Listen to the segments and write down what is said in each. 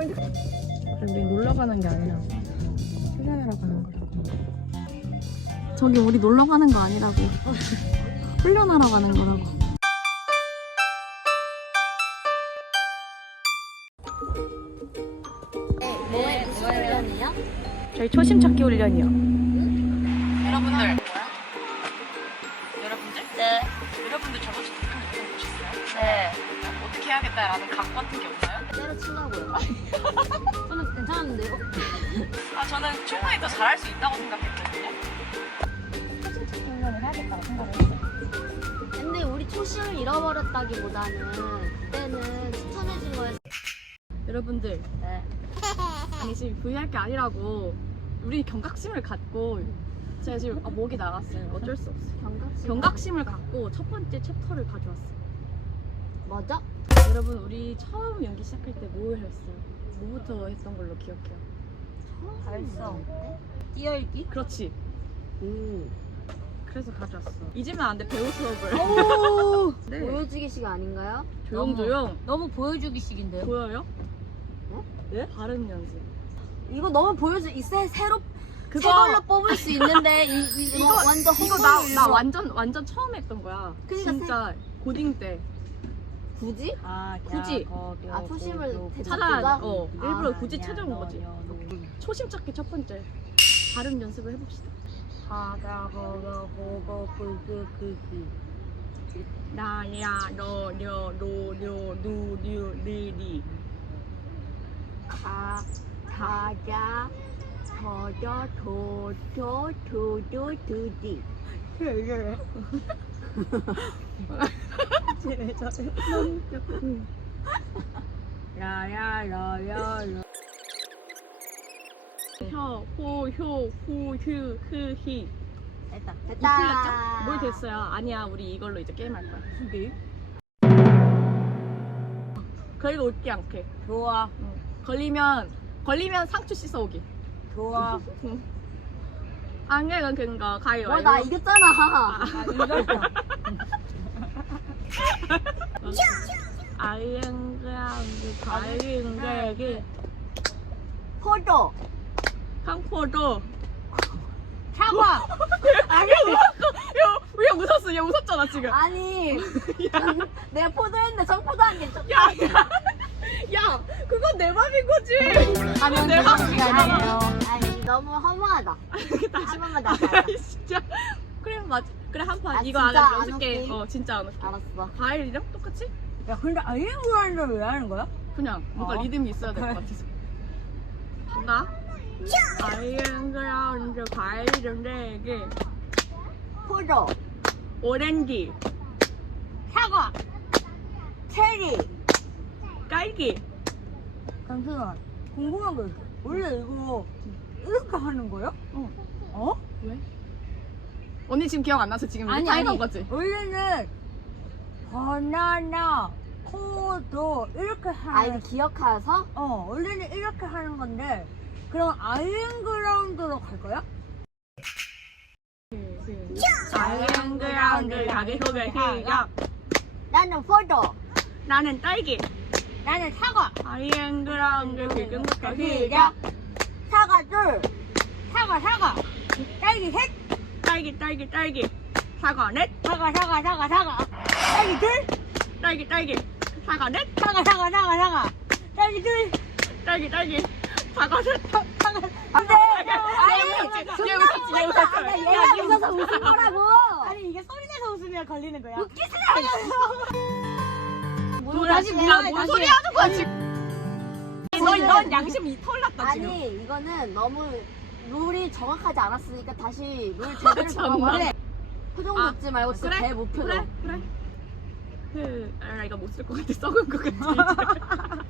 포인트. 우리 놀러 가는 게 아니라 훈련하러 가는 거라고. 저기 우리 놀러 가는 거 아니라고. 훈련하러 가는 거라고. 뭐에 무슨 훈련이야? 저희 초심 찾기 훈련이요. 여러분들. 여러분들? 네. 여러분들 저번 주 댓글 좀 보셨어요? 네. 어떻게 해야겠다라는 각 같은 게 없나요? 때려치려고요. 저는 괜찮은데요? 아 저는 충분히 더 잘할 수 있다고 생각했거든요. 근데 우리 초심을 잃어버렸다기보다는 그때는 추천해준 거였어. 여러분들 네. 아니 지금 V 할게 아니라고 우리 경각심을 갖고 제가 지금 아, 목이 나갔어요. 어쩔 수 없어요. 경각심. 경각심을 갖고 첫 번째 챕터를 가져왔어요. 맞아? 여러분 우리 처음 연기 시작할 때 뭐 했어요? 뭐부터 했던 걸로 기억해요? 발성. 뛰어읽기? 그렇지. 음. 그래서 가져왔어. 잊으면 안 돼 배우 수업을. 오. 네. 보여주기식 아닌가요? 조용 조용. 너무 보여주기식인데요? 보여요? 네? 발음 연습. 이거 너무 보여주. 이새 새로 그거- 새 걸로 뽑을 수 있는데 이, 이, 이거 완전 이거 나, 나. 완전 완전 처음 했던 거야. 그러니까 진짜 고딩 때 굳이? 굳이 아 초심을 찾아야 돼. 되찾고자? 어 일부러 아, 굳이 찾아온 거지. 초심 찾기 첫 번째 발음 연습을 해봅시다. 나야 너려노려누류리리 가 가자 저저 도도 도도 두디 야야야야야 혀 호 효 후휴히 됐다 이 됐다 풀렸죠? 뭘 됐어요? 아니야 우리 이걸로 이제 게임 할 거야 근데 그리고 웃지 않게 좋아 응. 걸리면 걸리면 상추 씻어 오기 좋아 응. 안경은 근거 가요 뭐나 이겼잖아 아 이 언그라운드 가이언그에게 포도. 강포도. 사과 아니. 야야 웃었어. 얘 웃었잖아 지금. 아니. 내가 포도했는데 정포도 한게 좀 야, 야, 야, 그건 내 맘인 거지. 하면 내 맘인 시간이에요 아니 너무 허무하다. 한 번만 다시 하자 아니, 진짜. 그래, 맞. 그래 한 판. 아, 이거 진짜 안안 하면 연습게. 웃기? 어, 진짜 안 웃겨. 알았어 과일이랑 똑같이? 야 근데 아이엠브라인드를 왜 하는 거야? 그냥 뭔가 어. 리듬이 있어야 될것 같아서. 나 아이언 그라운드 과일은 네개 포도 오렌지, 사과 체리 딸기. 잠시만 궁금한 거 있어 원래 이거 이렇게 하는 거야? 어. 어? 왜? 언니 지금 기억 안 나서 지금 아니, 아니. 거지? 원래는 바나나 포도 이렇게 하는 아 이거 기억해서 어 원래는 이렇게 하는 건데 그럼 아이엠그라운드로 갈 거야? 아이언그라운드 자기소개 시작. 나는 포도 나는 딸기. 나는 사과 아이언그라운드 지금부터 시작. 사과 둘 사과 사과 딸기 셋 딸기 딸기 딸기. 사과 넷 사과 사과 사과 사과. 딸기 둘. 딸기 딸기. 사과 넷 사과 사과 사과 사과. 딸기 둘. 딸기 딸기. 사과 넷 안돼! 얘 웃었지 얘 웃었지 얘 웃었지 얘가 웃어서 웃은 거라고! 아니 이게 소리 내서 웃으면 걸리는 거야. 다시 뭐야 뭔 소리 하는 거야 지금? 넌, 넌 양심 이 털났다 지금. 아니 이거는 너무 룰이 정확하지 않았으니까 다시 룰 제대로. 정하고 표정 아, 짓지 말고 진짜 그래? 개 무표정 그래? 그래? 그, 아, 이거 못 쓸 것 같아. 썩은 것 같아 이제.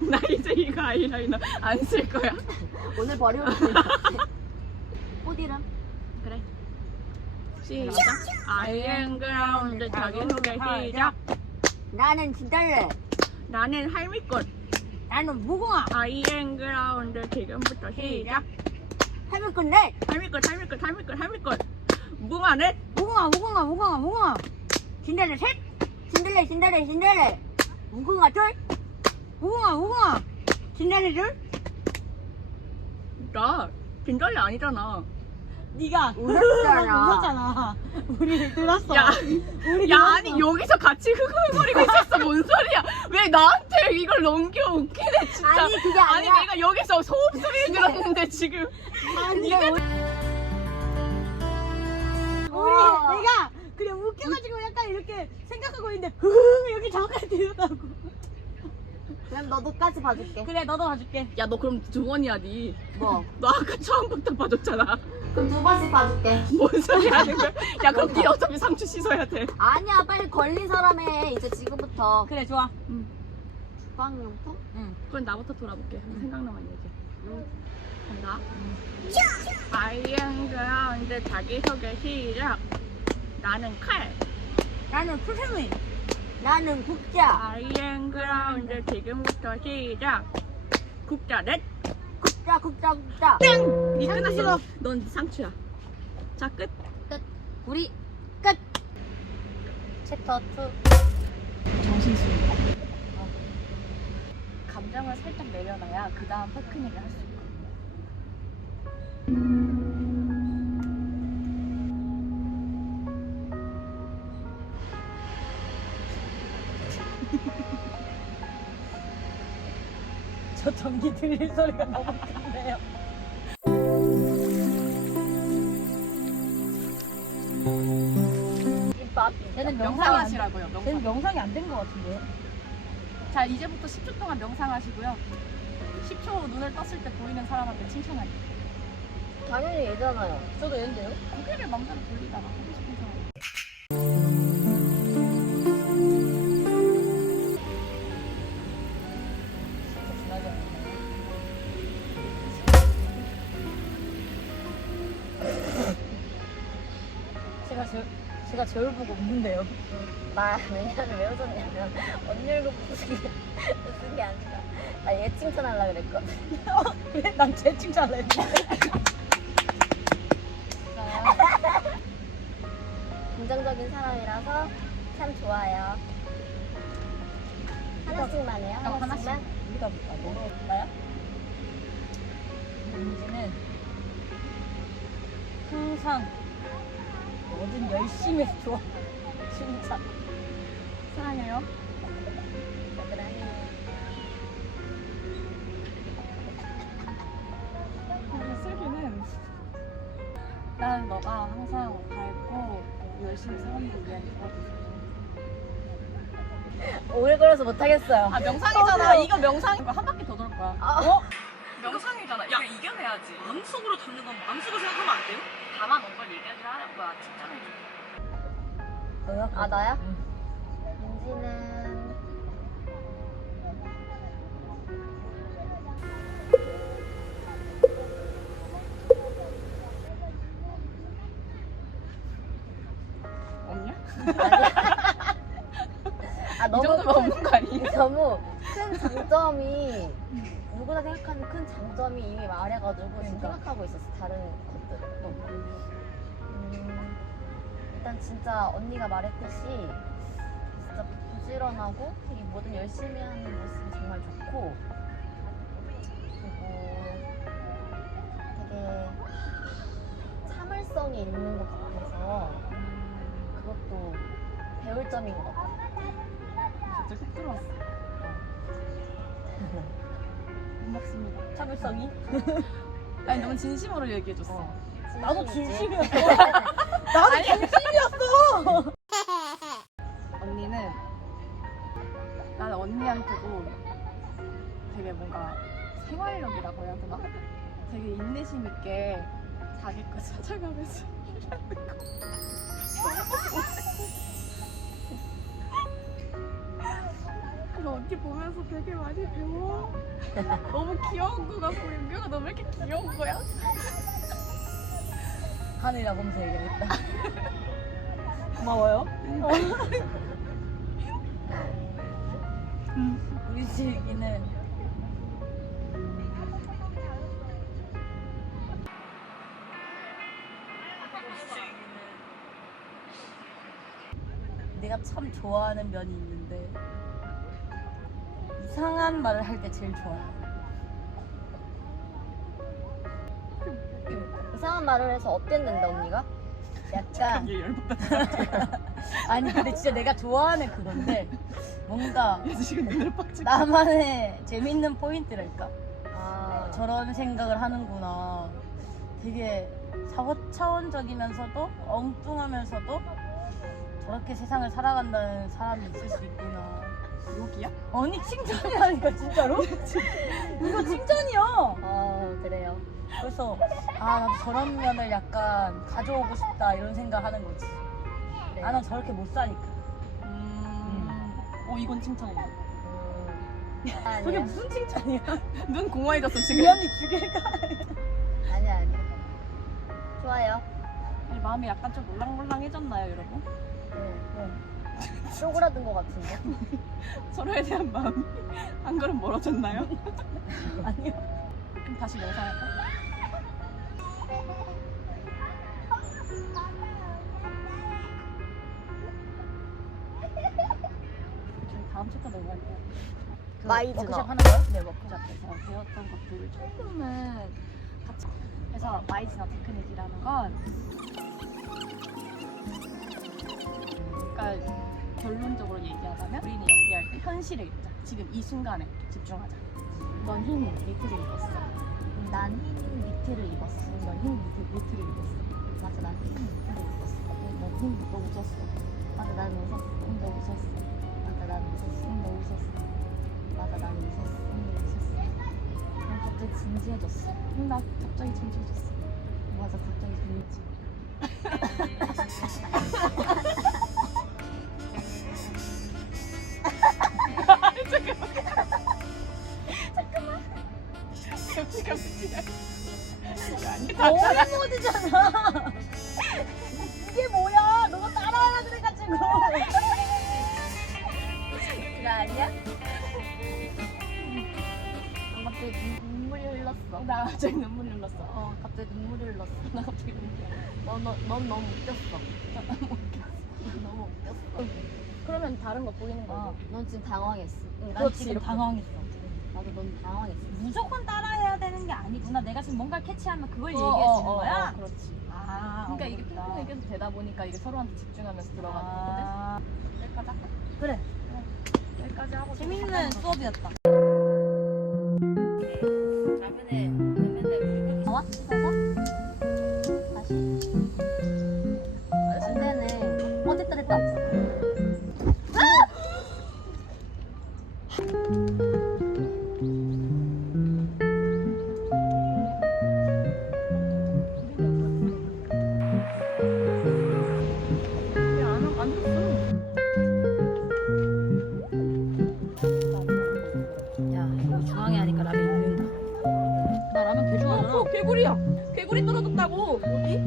나 이제 이거 아이라이너 안 쓸 거야. 오늘 버리고 꽃 이름? 그래. 시작 아이언그라운드 자기소개 시작. 나는 진달래. 나는 할미꽃. 나는 무궁화. 아이언그라운드 지금부터 시작 할미꽃 넷 할미꽃 할미꽃 할미꽃 할미꽃 무궁화 넷 무궁화 무궁화 무궁화 무궁화 진달래 셋 진달래 진달래 진달래 무궁화 둘 무궁화 무궁화 진달래를? 나 진달래 아니잖아. 네가 웃었잖아. 웃었잖아. 우리 들었어. 야, 우리 야 들었어. 아니 여기서 같이 흐흐거리고 있었어. 뭔 소리야? 왜 나한테 이걸 넘겨? 웃기네 진짜. 아니 그게 아니 아니라 내가 여기서 소음 소리를 들었는데 지금 아니 네가 우리 우리 어. 내가 그냥 웃겨가지고 약간 이렇게 생각하고 있는데 흐 여기 잠깐 들었다고. 그럼 너도까지 봐줄게 그래 너도 봐줄게. 야 너 그럼 두 번이야 니. 뭐 너 아까 처음부터 봐줬잖아. 그럼 두 번씩 봐줄게 뭔 소리 하는 거야? 야 그럼 니 어차피 상추 씻어야 돼. 아니야 빨리 걸린 사람에 이제 지금부터 그래 좋아. 주방용품? 그건 나부터 돌아볼게. 생각나만 얘기해. 응. 간다. 아이엠 그라운드 자기소개 시작. 나는 칼. 나는 풀생의. 나는 국자 아이엠 그라운드 지금부터 시작. 국자 넷. 국자 국자 국자 니 끝났어. 넌 상추야. 자 끝. 우리 끝 챕터 2 정신술. 감정을 살짝 내려놔야 그 다음 테크닉을 할 수 있거든요. 저 전기 들릴 소리가 너무 큰데요. 얘는 명상하시라고요. 명상. 쟤는 명상이 안 된 것 같은데. 자 이제부터 10초 동안 명상하시고요. 10초 눈을 떴을 때 보이는 사람한테 칭찬하기. 당연히 얘잖아요 저도 얘인데요. 고개를 맘대로 돌리다가 하고 싶은 사람. 제가 저 제가 저를 보고 웃는데요. 나 왜냐면 왜 웃었냐면 언니 얼굴 웃은 게, 웃은 게 아니라 나 얘 칭찬하려고 그랬거든 왜? 난제 칭찬을 했는데. 긍정적인 사람이라서 참 좋아요 하나씩만 해요 어, 하나씩만 우리가 볼까? 너로 볼까요? 민지는 항상 뭐든 열심히 좋아. 진짜. 그리고 슬기는 난 너가 항상 밝고 열심히 사람들을 위한 도와줘서. 오래 걸어서 못하겠어요 아 명상이잖아. 이거 명상. 이거 한 바퀴 더 돌 거야. 아. 어? 명상이잖아. 이거 이겨내야지. 마음속으로 담는 건 마음속으로 생각하면 안 돼요? 다만 온걸 얘기하지 하는 거야. 칭찬해줘. 너야? 아, 나야? 응. 아이 너무 정도면 큰, 없는 거 아니에요? 너무 큰 장점이 누구나 생각하는 큰 장점이 이미 말해가지고 지금 그러니까. 생각하고 있었어 다른 것들을 또 음, 일단 진짜 언니가 말했듯이 부지런하고 되게 뭐든 열심히 하는 모습이 정말 좋고 그리고 되게 참을성이 있는 것 같아서 그것도 배울 점인 것 같아 진짜 훅 들어왔어. 고맙습니다. 참을성이? 아니 너무 진심으로 얘기해줬어. 어. 나도? 진심이었어. 나도 진심이었어. 언니한테도 되게 뭔가 생활력이라고 해야 되나? 되게 인내심 있게 자기 거 찾아가면서 일하는 거. 그래서 언니 보면서 되게 많이 배워. 너무 귀여운 거 같고 윤규가 너 왜 이렇게 귀여운 거야? 하늘이라 보면서 얘기했다. 고마워요. 우리 즐기는 내가 참 좋아하는 면이 있는데 이상한 말을 할 때 제일 좋아 이상한 말을 해서 어땠는다, 언니가? 약간 열받다 아니 근데 진짜 내가 좋아하는 그건데 뭔가 지금 눈을 빡 찍고. 나만의 재밌는 포인트랄까? 아 저런 생각을 하는구나. 되게 차원적이면서도 엉뚱하면서도 저렇게 세상을 살아간다는 사람이 있을 수 있구나. 욕이야? 아니 칭찬이라니까 진짜로? 이거 칭찬이야. 어, 그래요. 그래서 아 나도 저런 면을 약간 가져오고 싶다 이런 생각하는 거지. 그래요. 나는 저렇게 못 사니까. 음. 어 이건 칭찬이다. 음. 저게 아니야. 무슨 칭찬이야? 눈 공허해졌어 지금. 미연이 죽일까? 아니야 아니야. 좋아요. 아니, 마음이 약간 좀 몰랑몰랑해졌나요 여러분? 네. 쪼그라든 것 같은데. 서로에 대한 마음이 한 걸음 멀어졌나요? 아니요. 그럼 다시 명상할까? 다음 챕터 넘어갈게요. 그 마이즈너. 워크숍 하는 거야? 네, 워크숍에서 배웠던 것들을 조금은 같이 그래서 마이즈너 테크닉이라는 건 그러니까 결론적으로 얘기하자면 우리는 연기할 때 현실을 읽자. 지금 이 순간에 집중하자. 넌 흰 니트를 입었어. 난 흰 니트를 입었어. 넌흰 니트, 니트를 입었어. 맞아, 난 흰 니트를 입었어. 넌흰너 웃었어. 맞아, 난 웃었어. 너 웃었어. 맞아, 난 웃었어. 너 웃었어. 맞아, 난 웃었어. 너 웃었어. 난 갑자기 진지해졌어. 응, 나 갑자기 진지해졌어. 맞아, 갑자기 진지. 너무 모드잖아. 이게 뭐야? 너가 따라하라 그래가지고. 아니야? 난 갑자기 눈- 눈물이 흘렀어. 나 갑자기 눈물이 흘렀어. 어, 갑자기 눈물이 흘렀어. 나 갑자기 눈물이 흘렀어. 너, 너, 넌 너무 웃겼어. 너무 웃겼어. 그러면 다른 거 보이는 거. 어, 넌 지금 당황했어. 응, 난 지금 당황했어. 나도 넌 당황했어. 무조건 따라해야 되는 게 아니구나. 내가 지금 뭔가 캐치하면 그걸 어, 얘기해 어, 주는 어, 거야. 어, 그렇지. 아, 그러니까 이게 어렵다. 핑퐁이 계속 되다 보니까 이게 서로한테 집중하면서 들어가는 거거든. 아, 여기까지 할까? 그래. 여기까지 하고 재밌는 수업이었다. 개구리 떨어졌다고. 어디?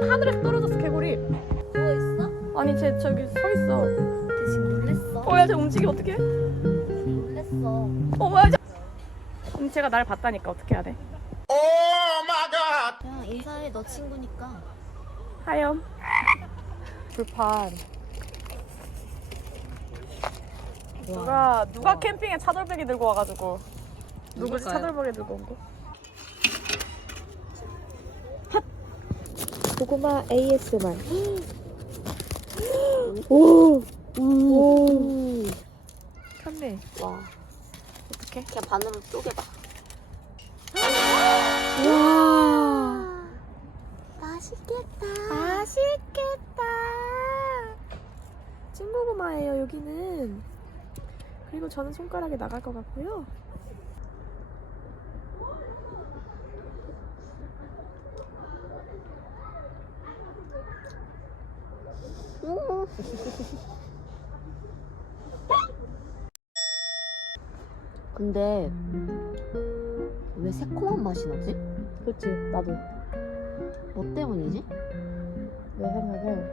하늘에서 떨어졌어 개구리. 누워 있어? 아니 쟤 저기 서 있어. 지금 놀랬어. 어야 쟤 움직여 어떻게? 놀랬어. 어 뭐야 쟤? 언니 쟤가 날 봤다니까 어떻게 해야 돼? 그냥 인사해 너 친구니까. 하염. 불판. 누가 누가 캠핑에 차돌박이 들고 와가지고 누구지 차돌박이 들고 온 거? 고구마 ASMR. 오, 오, 켰네. 와. 어떻게? 그냥 반으로 쪼개봐. 와, 맛있겠다. 맛있겠다. 찐고구마예요 여기는. 그리고 저는 손가락에 나갈 것 같고요. 근데 왜 새콤한 맛이 나지? 그렇지, 나도 뭐 때문이지? 내 생각엔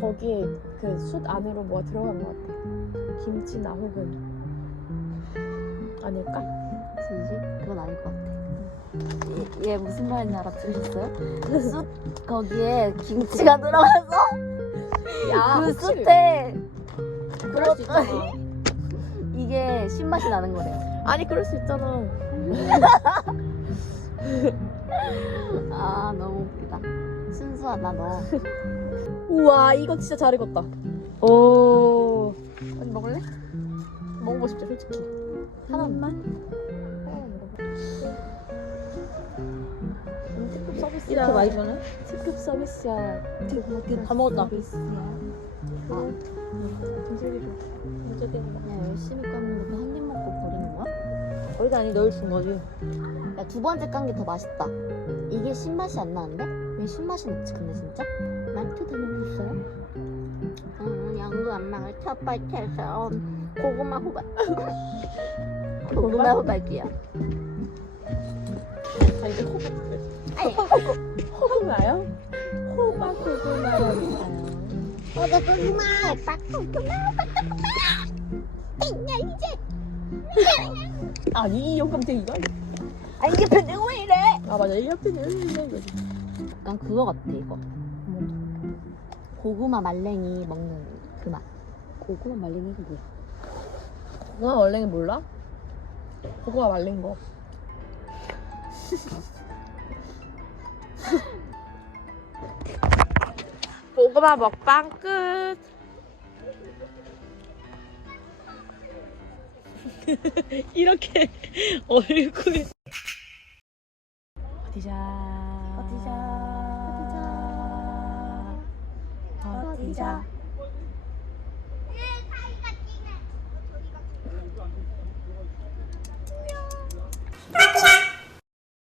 거기에 그 숯 안으로 뭐가 들어간 것 같아. 김치나 혹은 아닐까? 진심? 그건 아닐 것 같아. 얘, 얘 무슨 말인지 알아 들으셨어요? 숯 거기에 김치가 들어가서 야, 그 혹시- 숯에 그럴 수 있잖아. 이게 신맛이 나는 거래요. 아니 그럴 수 있잖아. 아 너무 웃기다. 순수하다 너. 우와 이거 진짜 잘 익었다. 오. 언니 먹을래? 먹어보고 싶죠 솔직히. 하나만. 특급 서비스. 이렇게 많이 주네? 특급 서비스야. 다 먹었다. 그냥 열심히 깠는데 한 입 먹고 버리는 거야? 거기다 아니 널 준 거지. 야 두 번째 깐 게 더 맛있다. 이게 신맛이 안 나는데? 왜 신맛이 났지 근데 진짜? 말투 들려줬어요? 음, 연구엄마가 첫 번째서 고구마 호박 고구마 호박이야. 자 이제 호박. 호박 나요? 호박 고구마라니까요. 호박 고구마 호박 고구마 호박 고구마 야 이제 아니 이 영감탱이가. 아 이게 표정 왜 이래? 아 맞아 이 옆에 이러는데 이거. 약간 그거 같아 이거 고구마 말랭이 먹는 그 맛 고구마 말랭이가 뭐야? 고구마 말랭이 몰라? 고구마 말린 거. 고구마 먹방 끝. 이렇게 얼굴. 어디자? 어디자? 어디자? 어디자? 어디자?